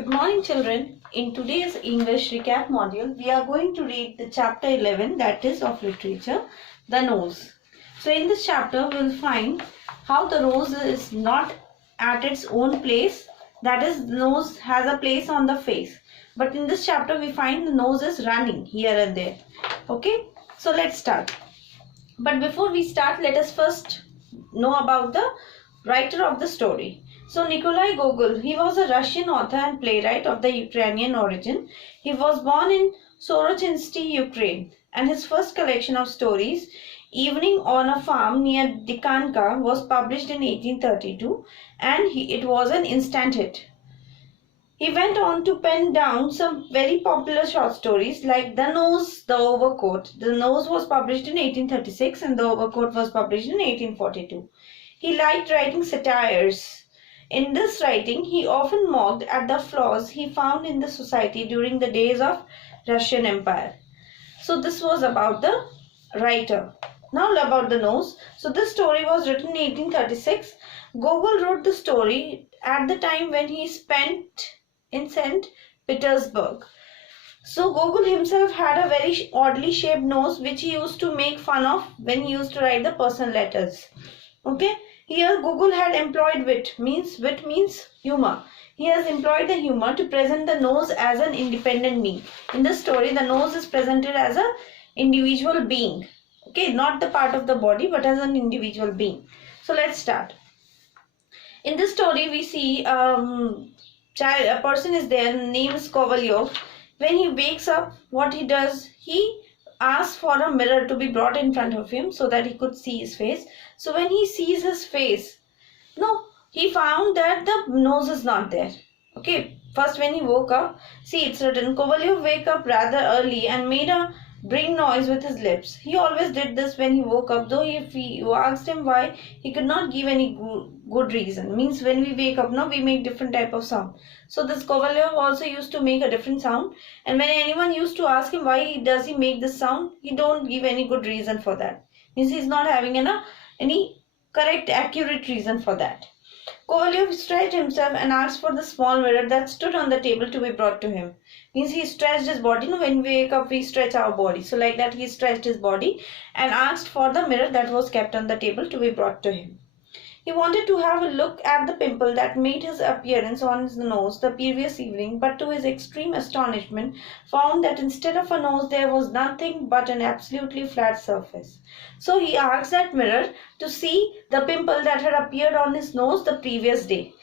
Good morning, children. In today's English recap module, we are going to read the chapter 11, that is of literature, the nose. So in this chapter, we will find how the nose is not at its own place, that is, the nose has a place on the face. But in this chapter, we find the nose is running here and there. Okay, so let's start. But before we start, let us first know about the writer of the story. So Nikolai Gogol, he was a Russian author and playwright of the Ukrainian origin. He was born in Sorochinsky, Ukraine, and his first collection of stories, Evening on a Farm near Dikanka, was published in 1832, and it was an instant hit. He went on to pen down some very popular short stories like The Nose, The Overcoat. The Nose was published in 1836 and The Overcoat was published in 1842. He liked writing satires. In this writing, he often mocked at the flaws he found in the society during the days of Russian Empire. So this was about the writer. Now about the nose. So this story was written in 1836. Gogol wrote the story at the time when he spent in St. Petersburg. So Gogol himself had a very oddly shaped nose which he used to make fun of when he used to write the personal letters. Okay. Here Gogol had employed wit means humor. He has employed the humor to present the nose as an independent being. In this story, the nose is presented as an individual being. Okay, not the part of the body but as an individual being. So let's start. In this story, we see a person is there, name is Kovalyov. When he wakes up, what he does, he asks for a mirror to be brought in front of him so that he could see his face. So when he sees his face, he found that the nose is not there. Okay, first when he woke up, see it's written, Kovalyov wake up rather early and made a bring noise with his lips. He always did this when he woke up, though if you asked him why, he could not give any good reason. Means when we wake up, we make different type of sound. So this Kovalyov also used to make a different sound, and when anyone used to ask him why does he make this sound, he don't give any good reason for that. Means he's not having any correct, accurate reason for that. Kovalyov stretched himself and asked for the small mirror that stood on the table to be brought to him. Means he stretched his body. When we wake up, we stretch our body. So like that, he stretched his body and asked for the mirror that was kept on the table to be brought to him. He wanted to have a look at the pimple that made his appearance on his nose the previous evening, but to his extreme astonishment, found that instead of a nose, there was nothing but an absolutely flat surface. So he asked that mirror to see the pimple that had appeared on his nose the previous day.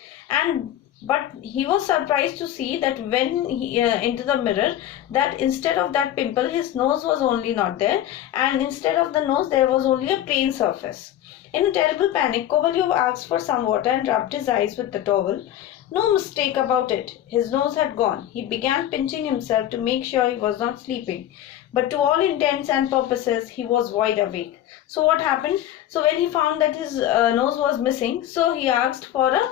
But he was surprised to see that when he into the mirror, that instead of that pimple, his nose was only not there, and instead of the nose, there was only a plain surface. In a terrible panic, Kovalyov asked for some water and rubbed his eyes with the towel. No mistake about it. His nose had gone. He began pinching himself to make sure he was not sleeping. But to all intents and purposes, he was wide awake. So what happened? So when he found that his nose was missing, so he asked for a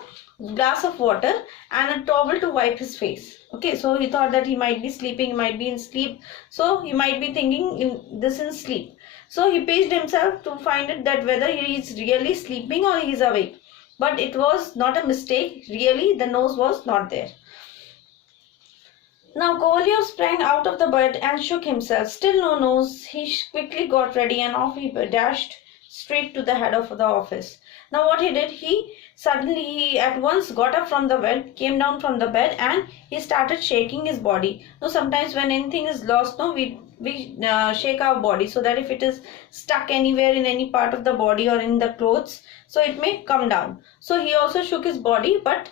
glass of water and a towel to wipe his face. Okay, so he thought that he might be sleeping, he might be in sleep. So he might be thinking in sleep. So he paged himself to find it that whether he is really sleeping or he is awake. But it was not a mistake. Really, the nose was not there. Now Kovalyov sprang out of the bed and shook himself. Still no nose. He quickly got ready and off he dashed straight to the head of the office. Now what he did, he at once got up from the bed, came down from the bed, and he started shaking his body. Now sometimes when anything is lost, we shake our body so that if it is stuck anywhere in any part of the body or in the clothes, so it may come down. So he also shook his body, but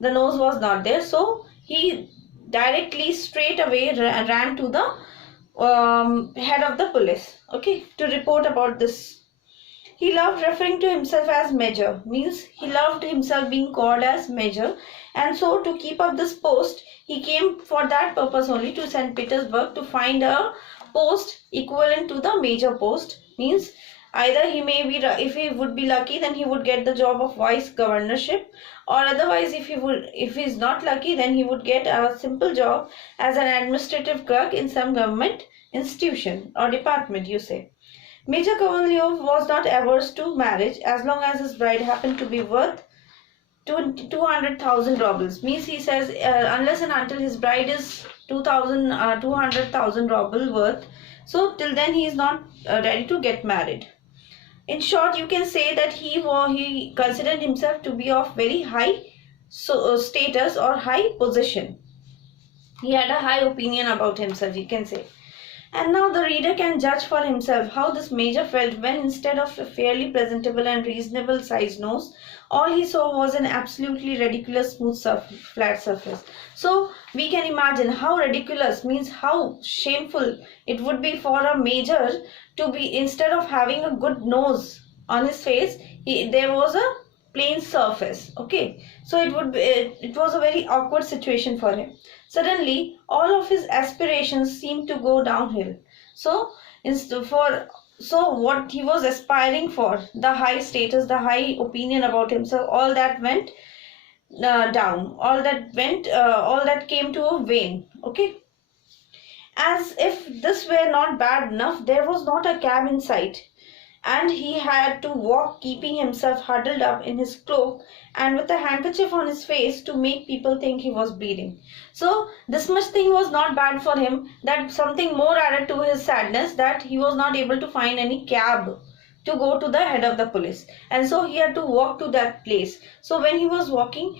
the nose was not there. So he directly straight away ran to the head of the police, okay, to report about this. He loved referring to himself as Major, means he loved himself being called as Major, and so to keep up this post, he came for that purpose only to St. Petersburg to find a post equivalent to the major post. Means either he may be, if he would be lucky, then he would get the job of vice governorship, or otherwise if he is not lucky, then he would get a simple job as an administrative clerk in some government institution or department, you say. Major Kovalyov was not averse to marriage as long as his bride happened to be worth 200,000 rubles. Means he says unless and until his bride is 200,000 ruble worth, so till then he is not ready to get married. In short, you can say that he considered himself to be of very high status or high position. He had a high opinion about himself, you can say. And now the reader can judge for himself how this major felt when, instead of a fairly presentable and reasonable sized nose, all he saw was an absolutely ridiculous smooth flat surface. So we can imagine how ridiculous, means how shameful it would be for a major to be, instead of having a good nose on his face, there was a plain surface. Okay, so it was a very awkward situation for him. Suddenly, all of his aspirations seemed to go downhill. So, what he was aspiring for, the high status, the high opinion about himself, all that went down. All that came to a wane. Okay. As if this were not bad enough, there was not a cab in sight, and he had to walk keeping himself huddled up in his cloak and with a handkerchief on his face to make people think he was bleeding. So this much thing was not bad for him, that something more added to his sadness, that he was not able to find any cab to go to the head of the police, and so he had to walk to that place. So when he was walking,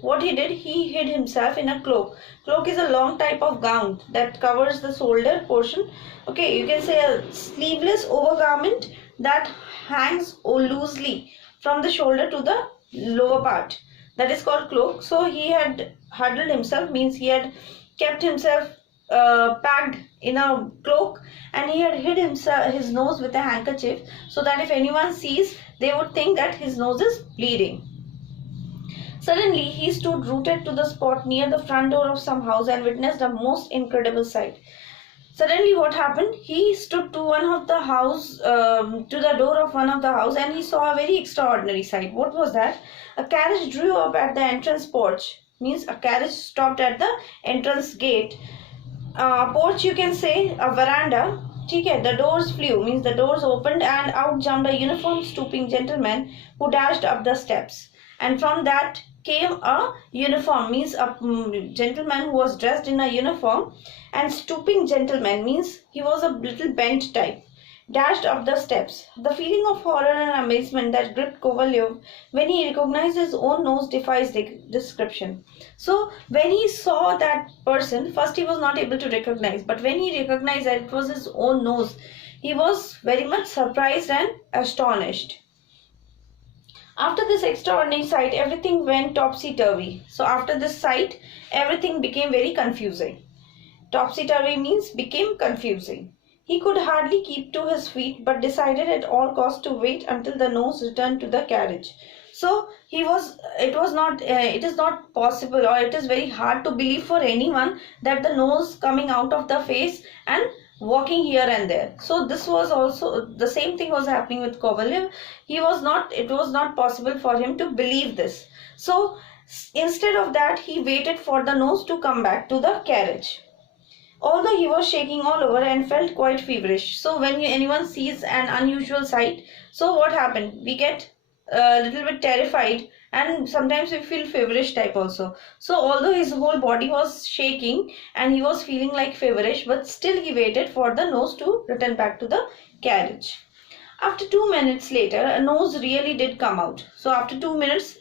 what he did, he hid himself in a cloak. Cloak is a long type of gown that covers the shoulder portion. Okay, you can say a sleeveless overgarment that hangs loosely from the shoulder to the lower part, that is called cloak. So he had huddled himself, means he had kept himself packed in a cloak, and he had hid his nose with a handkerchief, so that if anyone sees, they would think that his nose is bleeding. Suddenly he stood rooted to the spot near the front door of some house and witnessed a most incredible sight. Suddenly what happened, he stood to the door of one of the house, and he saw a very extraordinary sight. What was that? A carriage drew up at the entrance porch, means a carriage stopped at the entrance gate. Porch, you can say a veranda. Okay, the doors flew, means the doors opened, and out jumped a uniformed stooping gentleman who dashed up the steps. And from that came a uniform, means a gentleman who was dressed in a uniform, and stooping gentleman means he was a little bent type, dashed up the steps. The feeling of horror and amazement that gripped Kovalyov when he recognized his own nose defies description. So when he saw that person, first he was not able to recognize, but when he recognized that it was his own nose, he was very much surprised and astonished. After this extraordinary sight, everything went topsy-turvy. So after this sight, everything became very confusing. Topsy-turvy means became confusing. He could hardly keep to his feet, but decided at all costs to wait until the nose returned to the carriage. So it is not possible, or it is very hard to believe for anyone, that the nose coming out of the face and walking here and there. So this was also the same thing was happening with Kovalyov. It was not possible for him to believe this. So instead of that, he waited for the nose to come back to the carriage. Although he was shaking all over and felt quite feverish. So when anyone sees an unusual sight, so what happened? We get a little bit terrified, and sometimes we feel feverish type also. So although his whole body was shaking and he was feeling like feverish, but still he waited for the nose to return back to the carriage. After 2 minutes later, a nose really did come out. So after 2 minutes,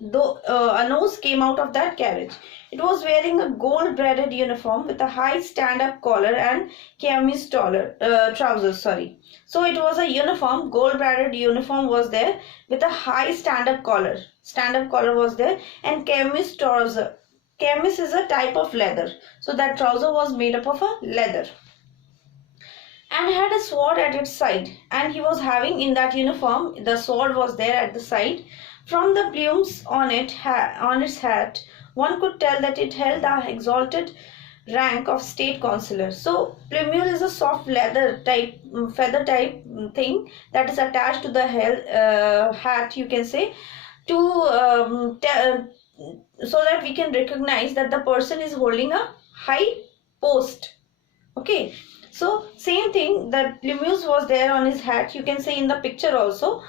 a nose came out of that carriage. It was wearing a gold-braided uniform with a high stand-up collar and chemise trousers. So it was a uniform, gold-braided uniform was there with a high stand-up collar. Stand-up collar was there, and chemise trouser. Chemise is a type of leather. So that trouser was made up of a leather, and had a sword at its side. And he was having in that uniform, the sword was there at the side. From the plumes on its hat, one could tell that it held the exalted rank of state consular. So plumule is a soft leather type, feather type thing that is attached to the hat, you can say, to so that we can recognize that the person is holding a high post. Okay, so same thing, that plumule was there on his hat, you can say in the picture also.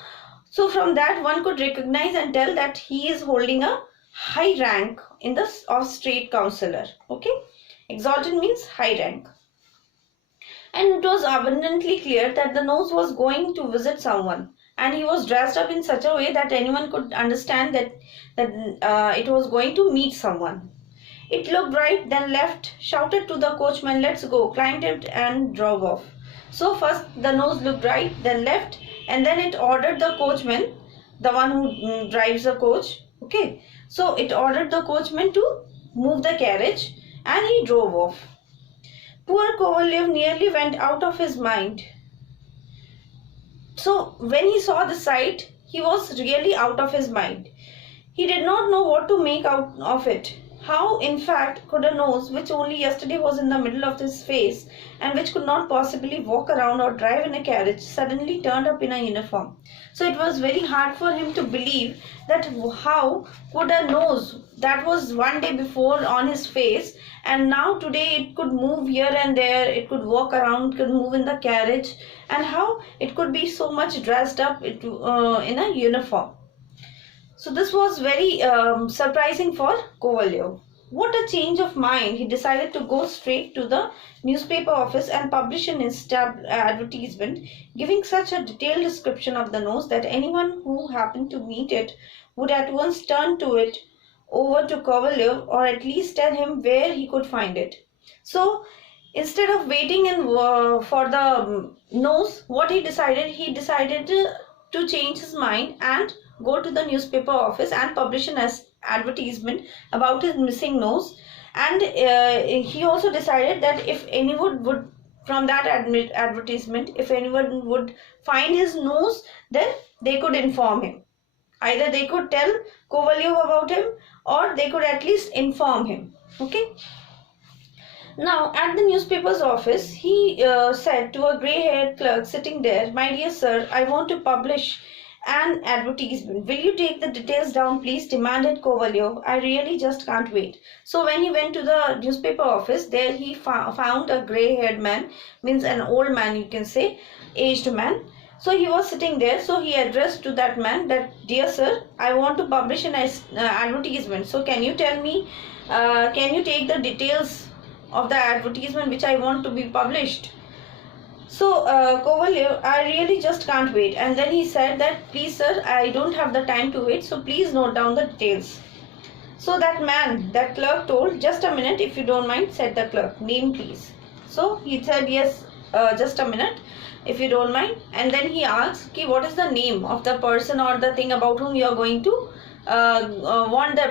So from that one could recognize and tell that he is holding a high rank in the of state councillor. Okay, exalted means high rank. And it was abundantly clear that the nose was going to visit someone, and he was dressed up in such a way that anyone could understand that it was going to meet someone. It looked right, then left, shouted to the coachman, "Let's go," climbed it and drove off. So first the nose looked right, then left, and then it ordered the coachman, the one who drives the coach. Okay, so it ordered the coachman to move the carriage, and he drove off. Poor Kovalyov nearly went out of his mind. So when he saw the sight, he was really out of his mind. He did not know what to make out of it. How, in fact, could a nose, which only yesterday was in the middle of his face and which could not possibly walk around or drive in a carriage, suddenly turned up in a uniform? So it was very hard for him to believe that how could a nose that was one day before on his face, and now today it could move here and there, it could walk around, could move in the carriage, and how it could be so much dressed up in a uniform. So this was very surprising for Kovalyov. What a change of mind. He decided to go straight to the newspaper office and publish an advertisement giving such a detailed description of the nose that anyone who happened to meet it would at once turn to it over to Kovalyov, or at least tell him where he could find it. So instead of waiting for the nose, what he decided to change his mind and go to the newspaper office and publish an advertisement about his missing nose. And he also decided that if anyone would, from that advertisement, if anyone would find his nose, then they could inform him. Either they could tell Kovalyov about him, or they could at least inform him. Okay. Now at the newspaper's office, he said to a grey-haired clerk sitting there, "My dear sir, I want to publish an advertisement. Will you take the details down, please?" demanded Kovalyov. "I really just can't wait." So when he went to the newspaper office, there he found a grey-haired man, means an old man, you can say, aged man. So he was sitting there. So he addressed to that man that, "Dear sir, I want to publish an advertisement. So can you tell me, can you take the details of the advertisement which I want to be published?" So Kovalyov, "I really just can't wait." And then he said that, "Please sir, I don't have the time to wait, so please note down the details." So that man, that clerk told, "Just a minute if you don't mind," said the clerk. "Name please." So he said, "Yes, just a minute if you don't mind." And then he asked, "Okay, what is the name of the person or the thing about whom you are going to want the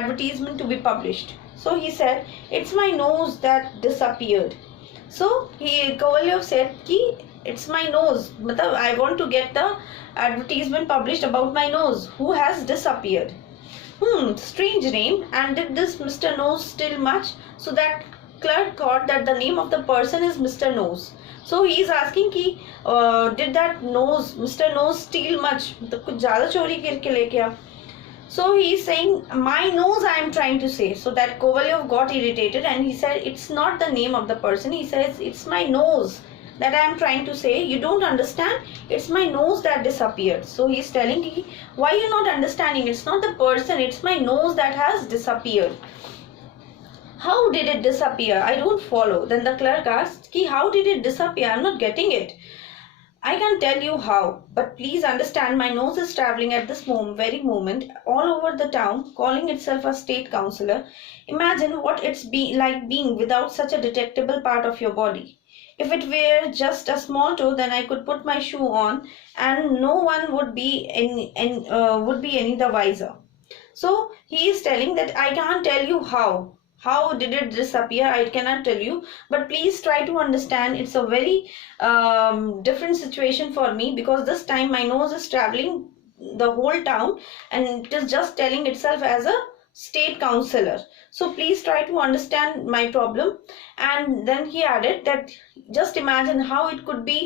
advertisement to be published?" So he said, "It's my nose that disappeared." So Kovalyov said, "Ki it's my nose. I want to get the advertisement published about my nose. Who has disappeared?" Strange name. And did this Mr. Nose steal much? So that clerk thought that the name of the person is Mr. Nose. So he is asking ki did that nose, Mr. Nose, steal much? कुछ ज़्यादा चोरी करके लेके आ. So he is saying, "My nose, I am trying to say." So that Kovalyov got irritated and he said, "It's not the name of the person." He says, "It's my nose that I am trying to say. You don't understand? It's my nose that disappeared." So he is telling me, "Why you not understanding? It's not the person, it's my nose that has disappeared." "How did it disappear? I don't follow." Then the clerk asked, "How did it disappear? I'm not getting it." "I can tell you how, but please understand, my nose is traveling at this very moment all over the town, calling itself a state councillor. Imagine what it's like being without such a detectable part of your body. If it were just a small toe, then I could put my shoe on and no one would be any the wiser." So he is telling that, "I can't tell you how. How did it disappear? I cannot tell you. But please try to understand. It's a very different situation for me, because this time my nose is traveling the whole town and it is just telling itself as a state councillor. So please try to understand my problem." And then he added that, "Just imagine how it could be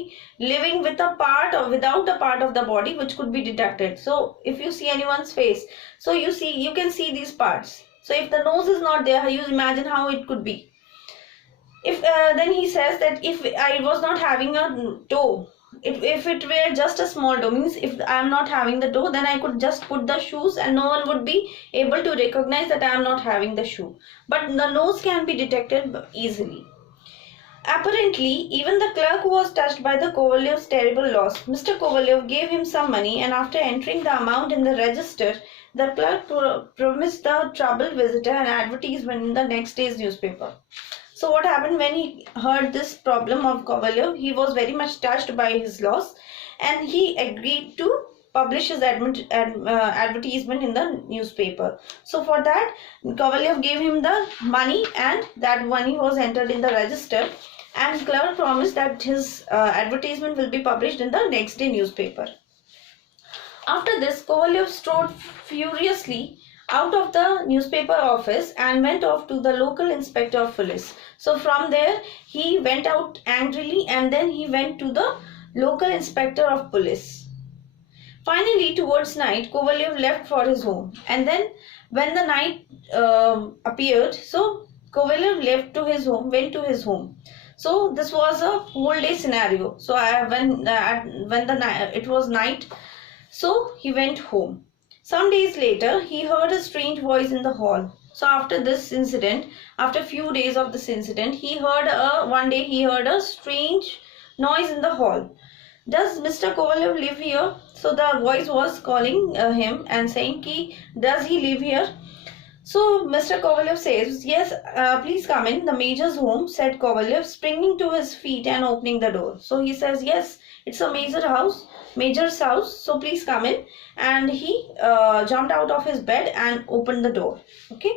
living with a part or without a part of the body which could be detected." So if you see anyone's face, so you can see these parts. So if the nose is not there, you imagine how it could be. If then he says that if I was not having a toe, if it were just a small dough, means if I am not having the dough, then I could just put the shoes and no one would be able to recognize that I am not having the shoe. But the nose can be detected easily. Apparently, even the clerk was touched by the Kovalyev's terrible loss. Mr. Kovalyev gave him some money, and after entering the amount in the register, the clerk promised the troubled visitor an advertisement in the next day's newspaper. So what happened when he heard this problem of Kovalyev? He was very much touched by his loss, and he agreed to publish his advertisement in the newspaper. So for that, Kovalyev gave him the money, and that money was entered in the register, and clerk promised that his advertisement will be published in the next day newspaper. After this, Kovalyev strode furiously out of the newspaper office and went off to the local inspector of police. So from there, he went out angrily, and then he went to the local inspector of police. Finally, towards night, Kovalyev left for his home, and then when the night appeared, so Kovalyev went to his home. So this was a whole day scenario. So when it was night, so he went home. Some days later, he heard a strange voice in the hall. So after this incident, after few days of this incident, one day he heard a strange noise in the hall. Does Mr. Kovalyev live here? So the voice was calling him and saying, does he live here? So Mr. Kovalyev says, yes, please come in. The major's home, said Kovalyev, springing to his feet and opening the door. So he says, yes, it's a major's house, so please come in. And he jumped out of his bed and opened the door. Okay.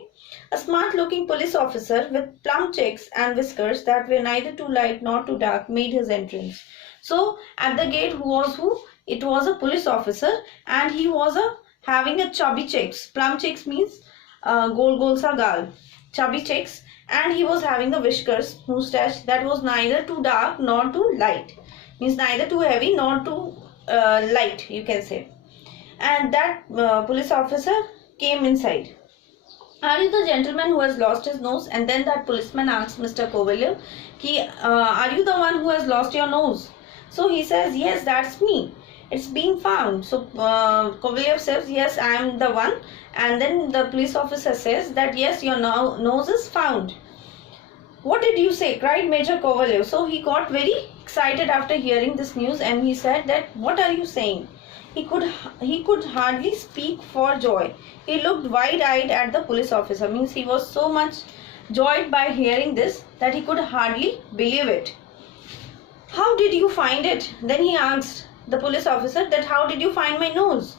A smart-looking police officer with plump cheeks and whiskers that were neither too light nor too dark made his entrance. So at the gate, who was who? It was a police officer, and he was having a chubby cheeks. Plump cheeks means gol sa gal, chubby cheeks, and he was having the whiskers, moustache that was neither too dark nor too light, means neither too heavy nor too light, you can say. And that police officer came inside. Are you the gentleman who has lost his nose? And then that policeman asked Mr. Kovalyev, are you the one who has lost your nose? So he says, yes, that's me. It's been found. So Kovalyev says, yes, I am the one. And then the police officer says that, yes, your nose is found. What did you say? Cried Major Kovalyev. So he got very excited after hearing this news, and he said that, what are you saying? He could hardly speak for joy. He looked wide-eyed at the police officer. Means he was so much joyed by hearing this that he could hardly believe it. How did you find it? Then he asked the police officer that, how did you find my nose?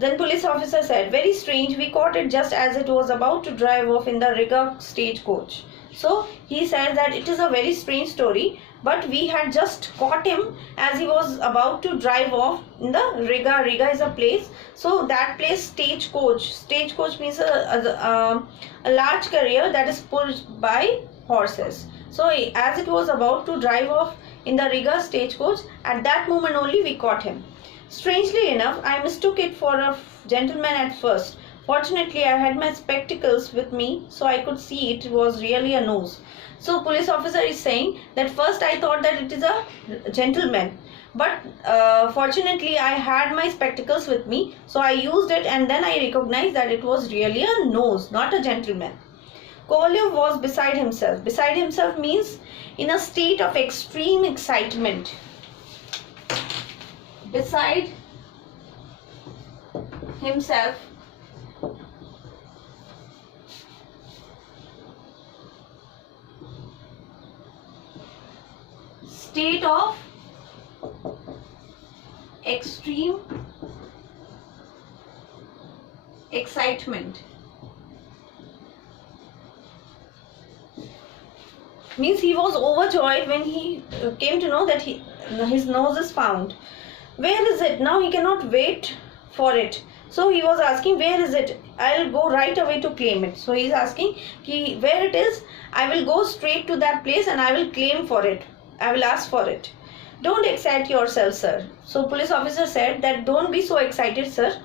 Then police officer said, very strange, we caught it just as it was about to drive off in the Riga stagecoach. So he said that it is a very strange story, but we had just caught him as he was about to drive off in the Riga. Riga is a place. So that place, stagecoach. Stagecoach means a large carrier that is pulled by horses. So as it was about to drive off in the Riga stagecoach, at that moment only we caught him. Strangely enough, I mistook it for a gentleman at first. Fortunately, I had my spectacles with me, so I could see it was really a nose. So police officer is saying that first I thought that it is a gentleman, but fortunately I had my spectacles with me, so I used it, and then I recognized that it was really a nose, not a gentleman. Kovalyev was beside himself. Beside himself means in a state of extreme excitement. Beside himself. State of extreme excitement. Means he was overjoyed when he came to know that his nose is found. Where is it? Now he cannot wait for it. So he was asking, where is it? I'll go right away to claim it. So he's asking, where it is? I will go straight to that place and I will claim for it. I will ask for it. Don't excite yourself, sir. So police officer said that, don't be so excited, sir.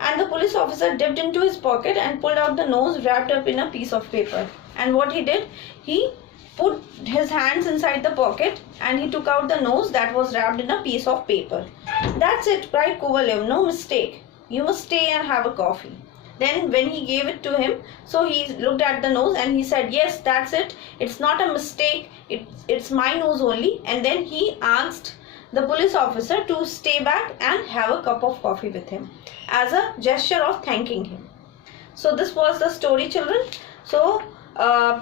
And the police officer dipped into his pocket and pulled out the nose wrapped up in a piece of paper. And what he did, he put his hands inside the pocket and he took out the nose that was wrapped in a piece of paper. That's it, cried Kovalyov. No mistake. You must stay and have a coffee. Then when he gave it to him, so he looked at the nose and he said, yes, that's it. It's not a mistake. It's my nose only. And then he asked the police officer to stay back and have a cup of coffee with him as a gesture of thanking him. So this was the story, children. So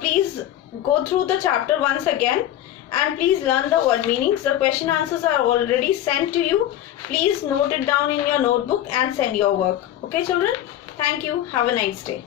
please go through the chapter once again and please learn the word meanings. The question answers are already sent to you. Please note it down in your notebook and send your work. Okay, children? Thank you. Have a nice day.